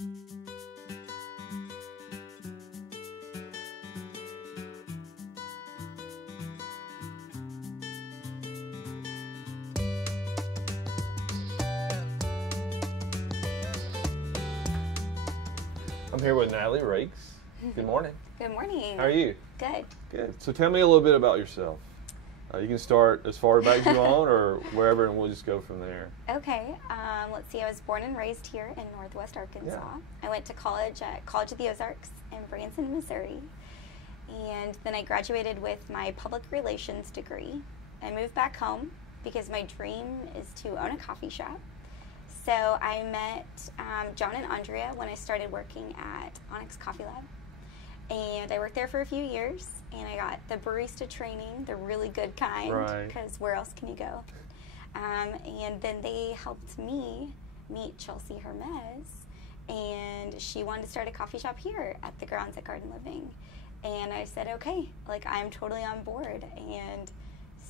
I'm here with Natalie Rakes. Good morning. Good morning. How are you? Good. Good. So tell me a little bit about yourself. You can start as far back as you want or wherever, and we'll just go from there. Okay. Let's see. I was born and raised here in Northwest Arkansas. Yeah. I went to college at College of the Ozarks in Branson, Missouri. And then I graduated with my public relations degree. I moved back home because my dream is to own a coffee shop. So I met John and Andrea when I started working at Onyx Coffee Lab. And I worked there for a few years, and I got the barista training, the really good kind, because where else can you go? And then they helped me meet Chelsea Hermes, and she wanted to start a coffee shop here at the grounds at Garden Living. And I said, okay, like I'm totally on board. And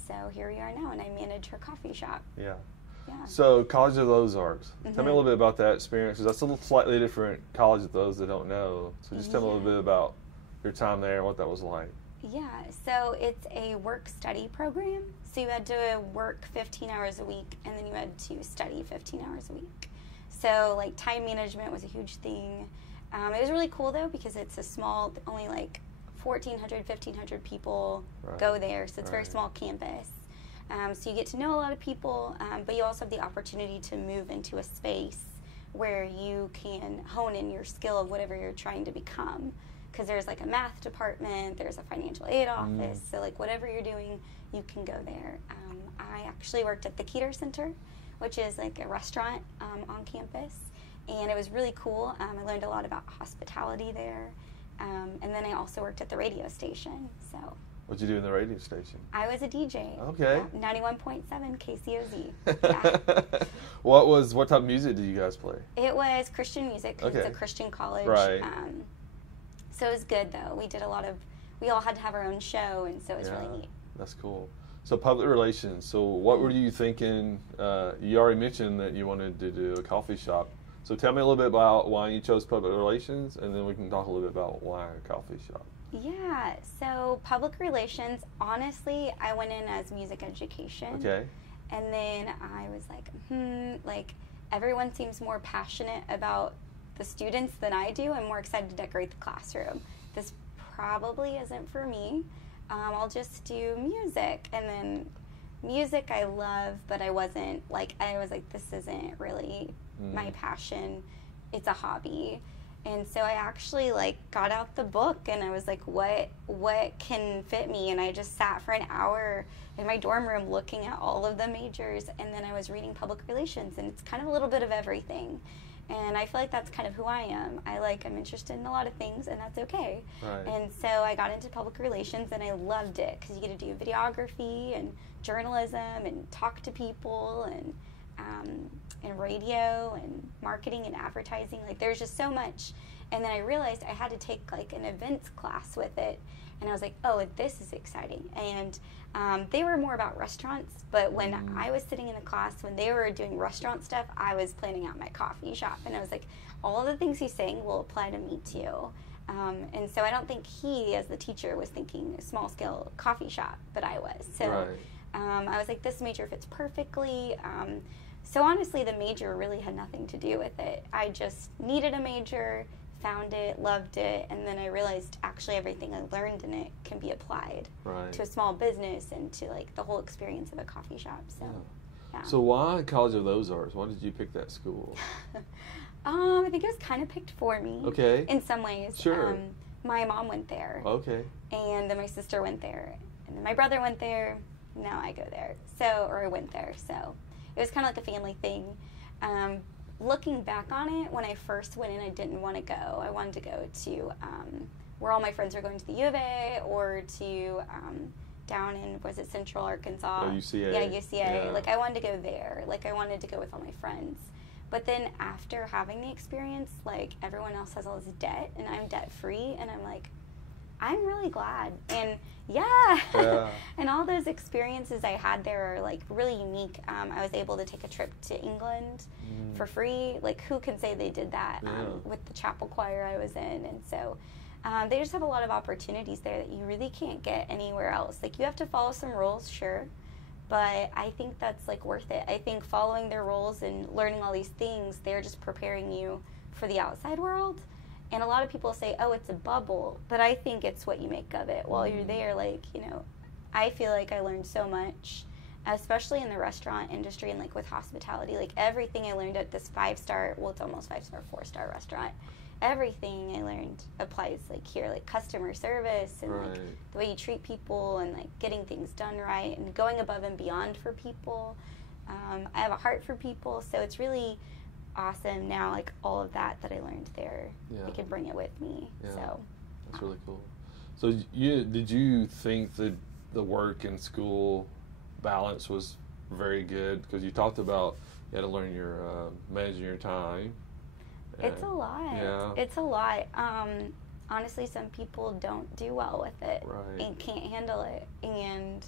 so here we are now, and I manage her coffee shop. Yeah. Yeah. So College of the Ozarks. Tell me a little bit about that experience, because that's a little slightly different college of those that don't know. So just tell me a little bit about your time there and what that was like. Yeah, so it's a work-study program. So you had to work 15 hours a week, and then you had to study 15 hours a week. So like time management was a huge thing. It was really cool though, because it's a small, only like 1,400, 1,500 people go there. So it's a very small campus. So you get to know a lot of people, but you also have the opportunity to move into a space where you can hone in your skill of whatever you're trying to become. Because there's like a math department, there's a financial aid office, so like whatever you're doing, you can go there. I actually worked at the Keeter Center, which is like a restaurant on campus, and it was really cool. I learned a lot about hospitality there, and then I also worked at the radio station. So. What'd you do in the radio station? I was a DJ. Okay. 91.7 KCOZ. Yeah. What type of music did you guys play? It was Christian music, because it's a Christian college. Right. So it was good though. We all had to have our own show, and so it was really neat. That's cool. So public relations. So what were you thinking? You already mentioned that you wanted to do a coffee shop. So tell me a little bit about why you chose public relations, and then we can talk a little bit about why a coffee shop. Yeah, so public relations, honestly, I went in as music education. Okay. And then I was like, everyone seems more passionate about the students than I do. I'm more excited to decorate the classroom. This probably isn't for me. I'll just do music. And then music I love, but I was like, this isn't really my passion. It's a hobby. And so I actually got out the book, and I was like, what can fit me? And I just sat for an hour in my dorm room looking at all of the majors, and then I was reading public relations, and it's kind of a little bit of everything. And I feel like that's kind of who I am. I'm interested in a lot of things, and that's okay. Right. And so I got into public relations, and I loved it, because you get to do videography and journalism and talk to people and radio and marketing and advertising. There's just so much. And then I realized I had to take an events class with it, and I was like, oh, this is exciting. And they were more about restaurants, but when I was sitting in a class when they were doing restaurant stuff, I was planning out my coffee shop, and I was like, all of the things he's saying will apply to me too. And so I don't think he, as the teacher, was thinking small scale coffee shop, but I was. So I was like, this major fits perfectly. So honestly, the major really had nothing to do with it. I just needed a major, found it, loved it, and then I realized actually everything I learned in it can be applied to a small business and to the whole experience of a coffee shop. So, yeah. So why College of the Ozarks? Why did you pick that school? I think it was kind of picked for me. Okay. In some ways. Sure. My mom went there. Okay. And then my sister went there, and then my brother went there. Now I go there. Or I went there. So it was kind of like a family thing. Looking back on it, when I first went in, I didn't want to go. I wanted to go to where all my friends were going to the U of A, or to down in, was it Central Arkansas? Oh, UCA. Yeah, UCA. Yeah. I wanted to go there. I wanted to go with all my friends. But then after having the experience, everyone else has all this debt, and I'm debt free, and I'm like, I'm really glad. And and all those experiences I had there are like really unique. I was able to take a trip to England for free. Like, who can say they did that with the chapel choir I was in? And so they just have a lot of opportunities there that you really can't get anywhere else. Like, you have to follow some rules, sure, but I think that's like worth it. I think following their rules and learning all these things, they're just preparing you for the outside world. And a lot of people say, oh, it's a bubble, but I think it's what you make of it while you're there. Like, you know, I feel like I learned so much, especially in the restaurant industry and like with hospitality. Like, everything I learned at this 5-star, well, it's almost 5-star, 4-star restaurant, everything I learned applies like here, like customer service and like the way you treat people and like getting things done right and going above and beyond for people. I have a heart for people, so it's really awesome now, like all of that I learned there, I can bring it with me. So that's really cool. So did you think that the work and school balance was very good? Because you talked about you had to learn your managing your time. It's a lot. It's a lot. Honestly, some people don't do well with it and can't handle it. And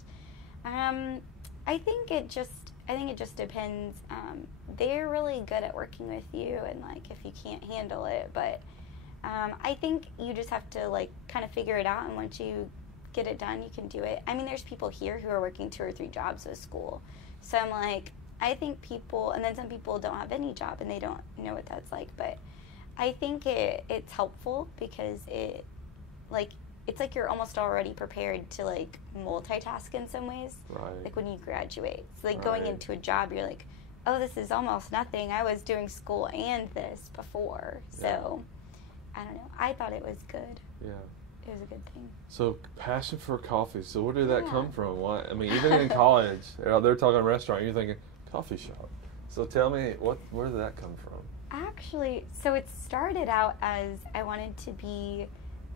I think it just depends. They're really good at working with you, and like if you can't handle it, but I think you just have to like kind of figure it out, and once you get it done, you can do it. I mean, there's people here who are working 2 or 3 jobs with school, so I'm like, I think people, and then some people don't have any job and they don't know what that's like, but I think it's helpful because it's like you're almost already prepared to like multitask in some ways. Like when you graduate, it's like going into a job, you're like, oh, this is almost nothing. I was doing school and this before. So I don't know. I thought it was good. Yeah. It was a good thing. So passion for coffee. So where did that come from? Why? I mean, even in college, they're talking restaurant, you're thinking coffee shop. So tell me, where did that come from? Actually, so it started out as I wanted to be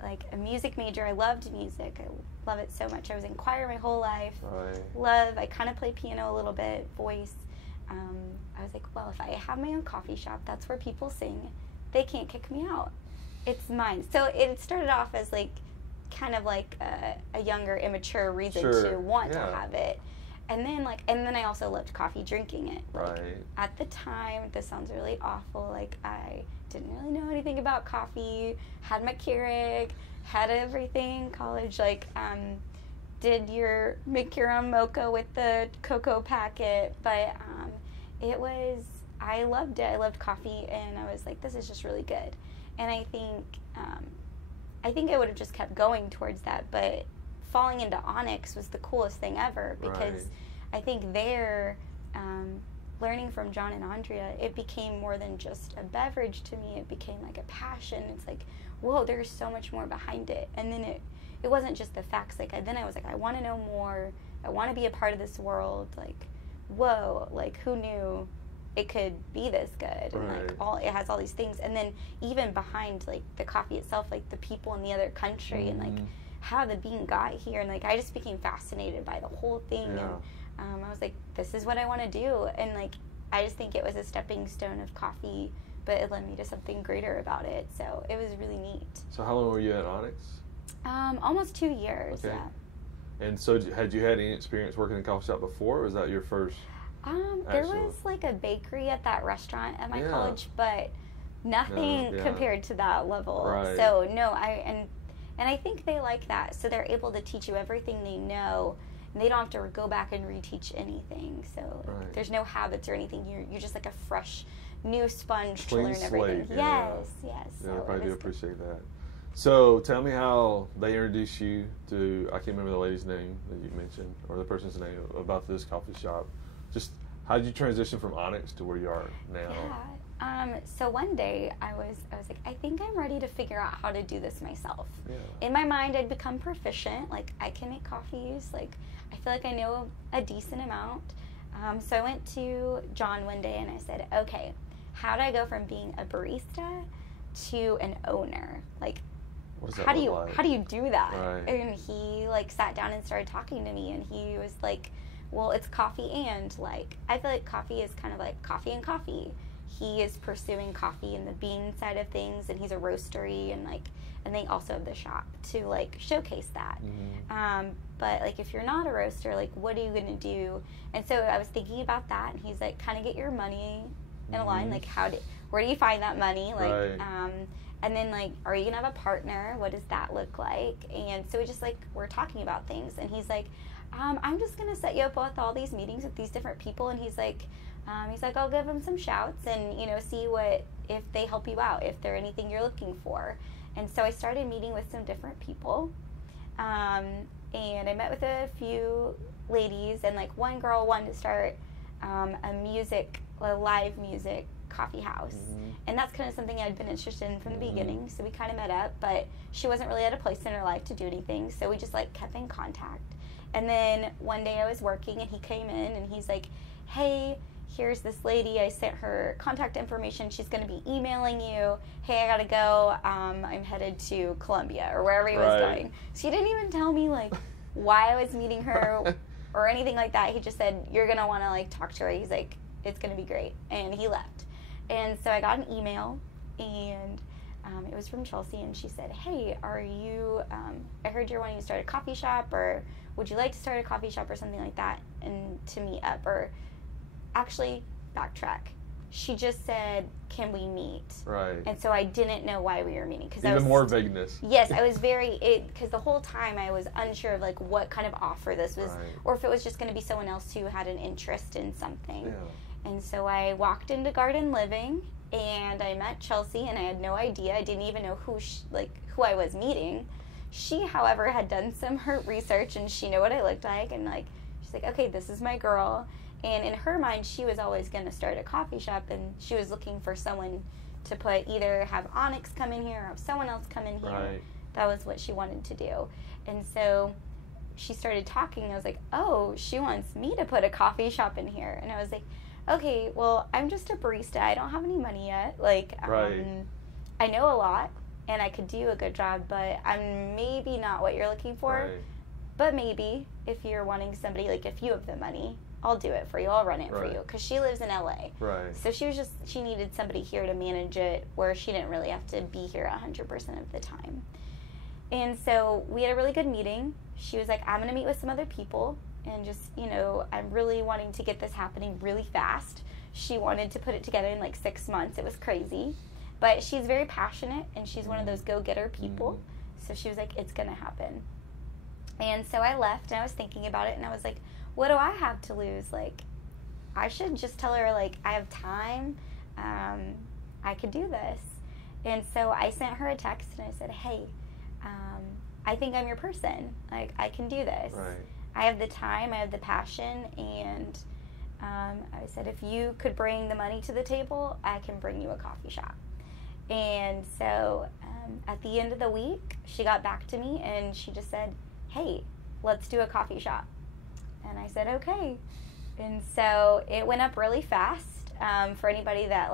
like a music major. I loved music. I love it so much. I was in choir my whole life. I kind of play piano a little bit, voice. I was like, well, if I have my own coffee shop, that's where people sing. They can't kick me out. It's mine. So it started off as like kind of like a younger, immature reason to want to have it. And then I also loved coffee, drinking it. Like, at the time, this sounds really awful. Like, I didn't really know anything about coffee. Had my Keurig, had everything. College, like, did your make your own mocha with the cocoa packet. But I loved it. I loved coffee, and I was like, this is just really good. And I think I would have just kept going towards that, but falling into Onyx was the coolest thing ever, because I think there, learning from John and Andrea, it became more than just a beverage to me. It became like a passion. It's like, whoa, there's so much more behind it. And then it wasn't just the facts. Like, then I was like, I want to know more. I want to be a part of this world. Like, whoa, like, who knew it could be this good? And like, it has all these things. And then even behind like the coffee itself, like the people in the other country, and like how the bean got here, and like I just became fascinated by the whole thing. And I was like, this is what I want to do. And like, I just think it was a stepping stone of coffee, but it led me to something greater about it. So it was really neat. So how long were you at Onyx? Almost 2 years. Okay. And so had you had any experience working in a coffee shop before, or was that your first? There was like a bakery at that restaurant at my college, but nothing compared to that level. So no, and I think they like that. So they're able to teach you everything they know, and they don't have to go back and reteach anything. So there's no habits or anything. You're just like a fresh, new sponge to learn everything. Yes. Yeah, I probably do appreciate that. So tell me how they introduced you to, I can't remember the lady's name that you mentioned, or the person's name, about this coffee shop. Just how did you transition from Onyx to where you are now? So one day I was like, I think I'm ready to figure out how to do this myself. In my mind, I'd become proficient. Like, I can make coffees. Like, I feel like I know a decent amount. So I went to John one day and I said, okay, how do I go from being a barista to an owner? Like, how do you do that? And he like sat down and started talking to me, and he was like, well, it's coffee and, like, I feel like coffee is kind of like coffee and coffee. he is pursuing coffee and the bean side of things, and he's a roastery, and they also have the shop to showcase that. But if you're not a roaster, what are you gonna do? And so I was thinking about that, and he's like, kind of get your money in a line. Where do you find that money? Right. And then are you gonna have a partner? What does that look like? And so we just we're talking about things, and he's like, I'm just gonna set you up with all these meetings with these different people, and he's like, I'll give them some shouts and see if they help you out, if they're anything you're looking for. And so I started meeting with some different people, and I met with a few ladies, and one girl wanted to start a live music coffee house, and that's kind of something I'd been interested in from the beginning. So we kind of met up, but she wasn't really at a place in her life to do anything, so we just kept in contact. And then one day I was working, and he came in, and he's like, hey, here's this lady, I sent her contact information, she's going to be emailing you, hey, I gotta go, I'm headed to Columbia, or wherever he was going. So he didn't even tell me why I was meeting her or anything like that. He just said, you're going to want to talk to her. He's like, it's going to be great. And he left. And so I got an email, and it was from Chelsea, and she said, hey, are you, I heard you're wanting to start a coffee shop, or would you like to start a coffee shop or something like that, and to meet up? Or actually, backtrack. She just said, can we meet? Right. And so I didn't know why we were meeting. More vagueness. Yes, I was because the whole time I was unsure of what kind of offer this was, or if it was just going to be someone else who had an interest in something. Yeah. And so I walked into Garden Living, and I met Chelsea, and I had no idea. I didn't even know who I was meeting. She, however, had done some research, and she knew what I looked like, and she's like, okay, this is my girl. And in her mind, she was always going to start a coffee shop, and she was looking for someone to either have Onyx come in here or have someone else come in here. Right. That was what she wanted to do. And so she started talking. I was like, oh, she wants me to put a coffee shop in here. And I was like, okay, well, I'm just a barista. I don't have any money yet. I know a lot, and I could do a good job, but I'm maybe not what you're looking for. Right. But maybe if you're wanting somebody, if you have the money, I'll do it for you. I'll run it for you. Because she lives in LA. Right. So she needed somebody here to manage it, where she didn't really have to be here 100% of the time. And so we had a really good meeting. She was like, I'm going to meet with some other people, and just, I'm really wanting to get this happening really fast. She wanted to put it together in 6 months. It was crazy. But she's very passionate, and she's one of those go-getter people. So she was like, it's going to happen. And so I left, and I was thinking about it, and I was like, what do I have to lose? I should just tell her, I have time. I could do this. And so I sent her a text, and I said, hey, I think I'm your person. I can do this. Right. I have the time, I have the passion, and I said, if you could bring the money to the table, I can bring you a coffee shop. And so at the end of the week, she got back to me, and she just said, hey, let's do a coffee shop. And I said, okay. And so it went up really fast. For anybody that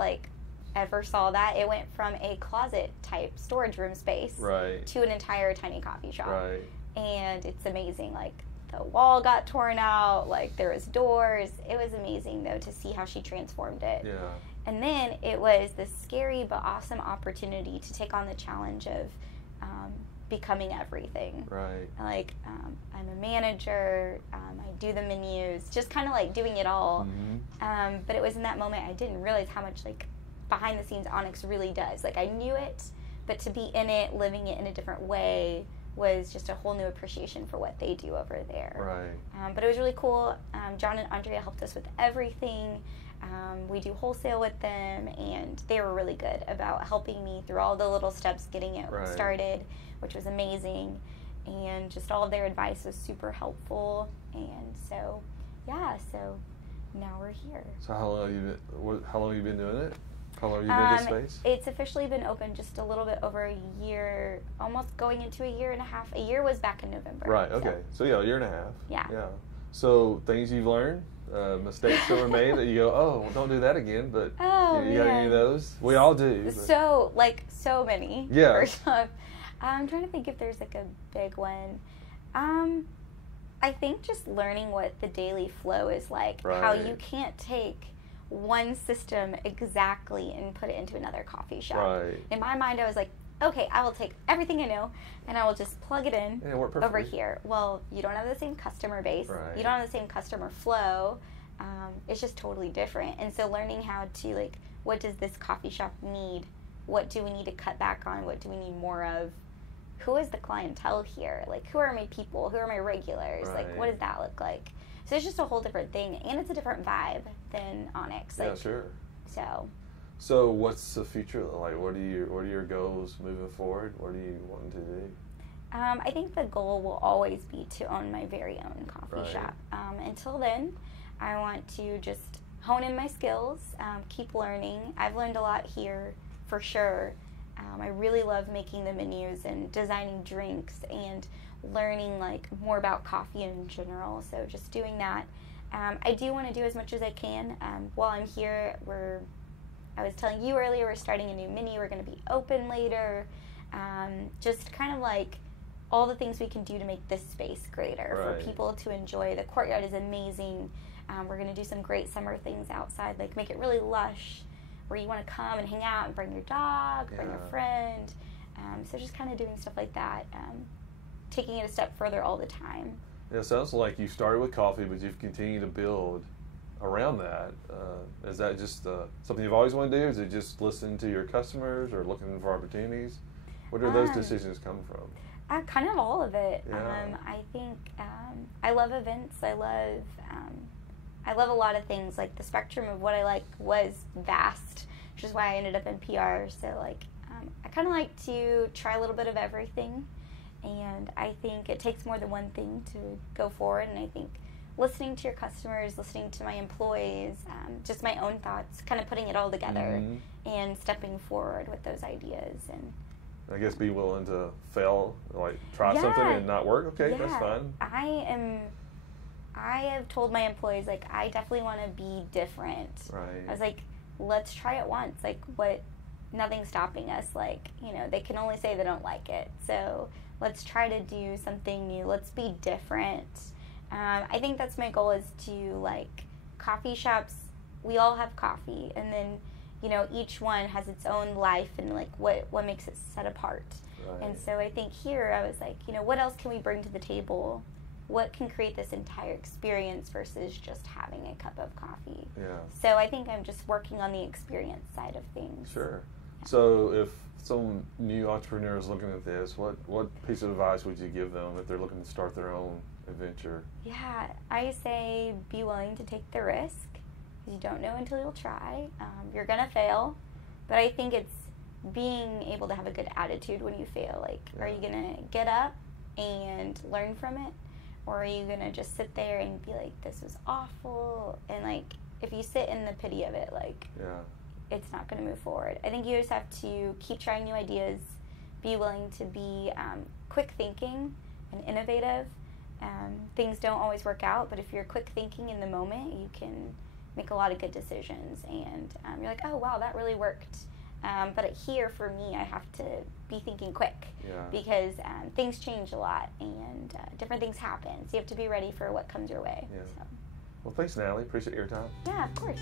ever saw that, it went from a closet type storage room space to an entire tiny coffee shop. Right. And it's amazing. The wall got torn out, there was doors. It was amazing though to see how she transformed it. Yeah. And then it was this scary but awesome opportunity to take on the challenge of becoming everything. Right. I'm a manager, I do the menus, just kind of doing it all. But it was in that moment I didn't realize how much behind the scenes Onyx really does. I knew it, but to be in it, living it in a different way was just a whole new appreciation for what they do over there. Right. But it was really cool. John and Andrea helped us with everything. We do wholesale with them, and they were really good about helping me through all the little steps getting it started, which was amazing. And just all of their advice was super helpful. And so, so now we're here. So how long have you been doing it? How long have you been in this space? It's officially been open just a little bit over a year, almost going into a year and a half. A year was back in November. Right, okay. So a year and a half. Yeah. So things you've learned, mistakes that were made that you go, oh, well, don't do that again, but you got any of those? We all do. But. So many. Yeah. First off, I'm trying to think if there's a big one. I think just learning what the daily flow is like, how you can't take one system exactly and put it into another coffee shop. Right. In my mind, I was like, okay, I will take everything I know and I will just plug it in And it worked over perfectly. here. Well, you don't have the same customer base. Right. You don't have the same customer flow. It's just totally different. And so learning how to, like, what does this coffee shop need? What do we need to cut back on? What do we need more of? Who is the clientele here? Like, who are my people? Who are my regulars? Right. Like, what does that look like? So it's just a whole different thing. And it's a different vibe than Onyx. Yeah, Like, sure. So What's the future like? What are your goals moving forward? What are you wanting to do? I think the goal will always be to own my very own coffee Right. shop. Until then, I want to just hone in my skills, keep learning. I've learned a lot here for sure. I really love making the menus and designing drinks and learning like more about coffee in general. So just doing that. I do want to do as much as I can. While I'm here, I was telling you earlier, we're starting a new menu. We're going to be open later. Just kind of like all the things we can do to make this space greater Right. for people to enjoy. The courtyard is amazing. We're going to do some great summer things outside, like make it really lush, where you want to come and hang out and bring your dog, bring Yeah. a friend. So just kind of doing stuff like that, taking it a step further all the time. Yeah, it sounds like you started with coffee, but you've continued to build around that. Is that just something you've always wanted to do? Is it just listening to your customers or looking for opportunities? Where do those decisions come from? Kind of all of it. Yeah. I think I love events. I love a lot of things. Like the spectrum of what I like was vast, which is why I ended up in PR. So like I kind of like to try a little bit of everything, and I think it takes more than one thing to go forward. And I think listening to your customers, listening to my employees, just my own thoughts, kind of putting it all together and stepping forward with those ideas. And I guess be willing to fail, like try Yeah. something and not work. Okay, yeah, that's fine. I have told my employees, like, I definitely want to be different. Right. I was like, let's try it once. Like, nothing's stopping us. Like, they can only say they don't like it. So let's try to do something new. Let's be different. I think that's my goal, is to, like, coffee shops, we all have coffee. And then, each one has its own life and, like, what makes it set apart. Right. And so I think here I was like, what else can we bring to the table? What can create this entire experience versus just having a cup of coffee? Yeah. So I think I'm just working on the experience side of things. Sure. So if some new entrepreneur is looking at this, what piece of advice would you give them if they're looking to start their own adventure? Yeah, I say be willing to take the risk, because you don't know until you'll try. You're going to fail, but I think it's being able to have a good attitude when you fail. Like, Are you going to get up and learn from it? Or are you going to just sit there and be like, this was awful? And, like, if you sit in the pity of it, like, it's not going to move forward. I think you just have to keep trying new ideas, be willing to be quick thinking and innovative. Things don't always work out, but if you're quick thinking in the moment, you can make a lot of good decisions. And you're like, oh, wow, that really worked. But here, for me, I have to be thinking quick, because things change a lot and different things happen. So you have to be ready for what comes your way. Yeah. So. Well, thanks, Natalie. Appreciate your time. Yeah, of course.